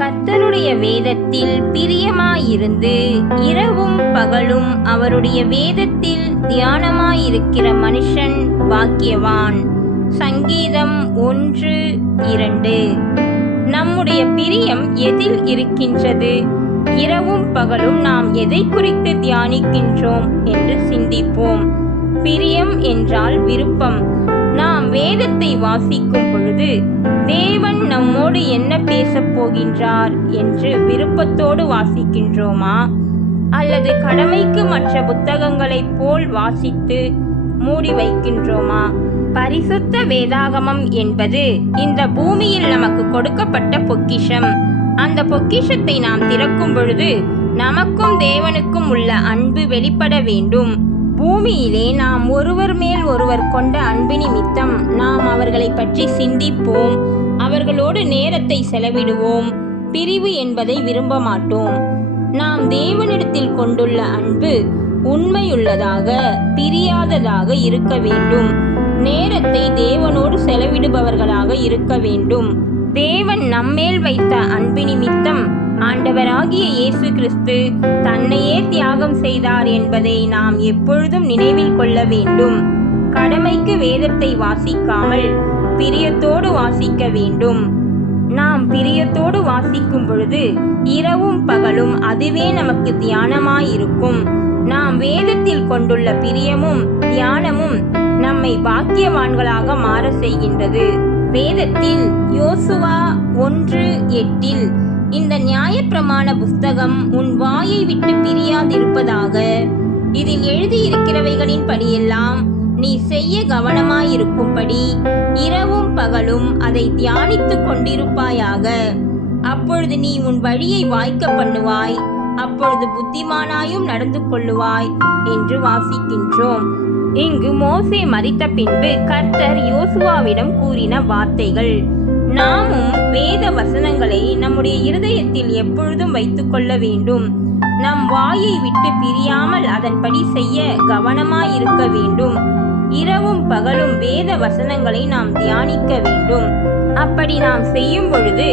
கர்த்தருடைய வேதத்தில் பிரியமாயிருந்து இரவும் பகலும் அவருடைய வேதத்தில் தியானமாயிருக்கிற மனுஷன் பாக்கியவான். சங்கீதம் 1:2. நம்முடைய பிரியம் எதில் இருக்கின்றது? இரவும் பகலும் நாம் எதை குறித்து தியானிக்கின்றோம் என்று சிந்திப்போம். பிரியம் என்றால் விருப்பம். நாம் வேதத்தை வாசிக்கும் பொழுது தேவன் நம்மோடு என்ன பேசப் போகின்றார் என்று விருப்பத்தோடு வாசிக்கின்றோமா, அல்லது கடமைக்கு மற்ற புத்தகங்களைப் போல் வாசித்து மூடி வைக்கின்றோமா? பரிசுத்த வேதாகமம் என்பது இந்த பூமியில் நமக்கு கொடுக்கப்பட்ட பொக்கிஷம். அந்த பொக்கிஷத்தை நாம் திறக்கும் பொழுது நமக்கும் தேவனுக்கும் உள்ள அன்பு வெளிப்பட வேண்டும். பூமியிலே நாம் ஒருவர் மேல் ஒருவர் கொண்ட அன்பு நிமித்தம் நாம் அவர்களை பற்றி சிந்திப்போம், அவர்களோடு நேரத்தை செலவிடுவோம். பிரிவு என்பதை விரும்ப மாட்டோம். நாம் தேவனிடத்தில் கொண்டுள்ள அன்பு உண்மையுள்ளதாக, பிரியாததாக இருக்க வேண்டும். நேரத்தை தேவனோடு செலவிடுபவர்களாக இருக்க வேண்டும். தேவன் நம்மேல் வைத்த அன்பு நிமித்தம் ஆண்டவராகிய இயேசு கிறிஸ்து தன்னையே தியாகம் செய்தார் என்பதை நாம் எப்பொழுதும் நினைவில் கொள்ள வேண்டும். கடமைக்கு வேதத்தை வாசிக்காமல் பிரியத்தோடு வாசிக்க வேண்டும். நாம் பிரியத்தோடு வாசிக்கும் பொழுது இரவும் பகலும் அதுவே நமக்கு தியானமாயிருக்கும். நாம் வேதத்தில் கொண்டுள்ள பிரியமும் தியானமும் நம்மை பாக்கியவான்களாக மாற செய்கின்றது. வேதத்தில் யோசுவா 1:8 இந்த நியாயப்பிரமாண புஸ்தகம் உன் வாயை விட்டு பிரியாதிருப்பதாக, இதில் எழுதியிருக்கிறவைகளின் படியெல்லாம் நீ செய்ய கவனமாயிருக்கும்படி இரவும் பகலும் அதை தியானித்துக் கொண்டிருப்பாயாக. அப்பொழுது நீ உன் வழியை வாய்க்க பண்ணுவாய், அப்பொழுது புத்திமானாயும் நடந்து கொள்ளுவாய் என்று வாசிக்கின்றோம். இங்கு மோசே மரித்த பின்பு கர்த்தர் யோசுவாவிடம் கூறின வார்த்தைகள். நாமும் வேத வசனங்களை நம்முடைய இருதயத்தில் எப்பொழுதும் வைத்துக் கொள்ள வேண்டும். நம் வாயை விட்டு பிரியாமல் அதன்படி செய்ய கவனமாயிருக்க வேண்டும். இரவும் பகலும் வேத வசனங்களை நாம் தியானிக்க வேண்டும். அப்படி நாம் செய்யும் பொழுது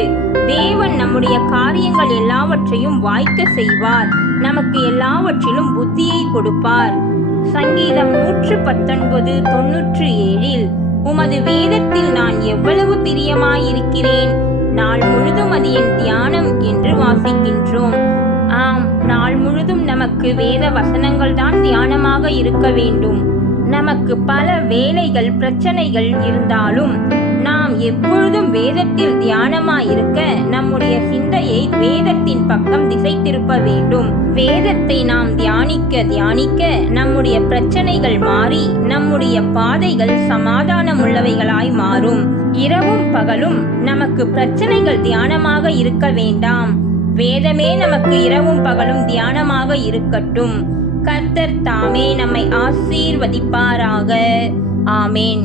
தேவன் நம்முடைய காரியங்கள் எல்லாவற்றையும் வாய்க்க செய்வார். நமக்கு எல்லாவற்றிலும் புத்தியை கொடுப்பார். சங்கீதம் 119:97 உமது வேதத்தில் நான் எவ்வளவு பிரியமாயிருக்கிறேன், நாள் முழுதும் அது என் தியானம் என்று வாசிக்கின்றோம். ஆம், நாள் முழுதும் நமக்கு வேத வசனங்கள் தான் தியானமாக இருக்க வேண்டும். நமக்கு பல வேலைகள், பிரச்சனைகள் இருந்தாலும் நாம் எப்பொழுதும் வேதத்தில் தியானமாயிருக்க நம்முடைய சிந்தையை வேதத்தின் பக்கம் திசை திருப்ப வேண்டும். வேதத்தை நாம் தியானிக்க தியானிக்க நம்முடைய பிரச்சனைகள் மாறி நம்முடைய பாதைகள் சமாதானம் உள்ளவைகளாய் மாறும். இரவும் பகலும் நமக்கு பிரச்சனைகள் தியானமாக இருக்க வேண்டாம். வேதமே நமக்கு இரவும் பகலும் தியானமாக இருக்கட்டும். கர்த்தர் தாமே நம்மை ஆசீர்வதிப்பாராக. ஆமேன்.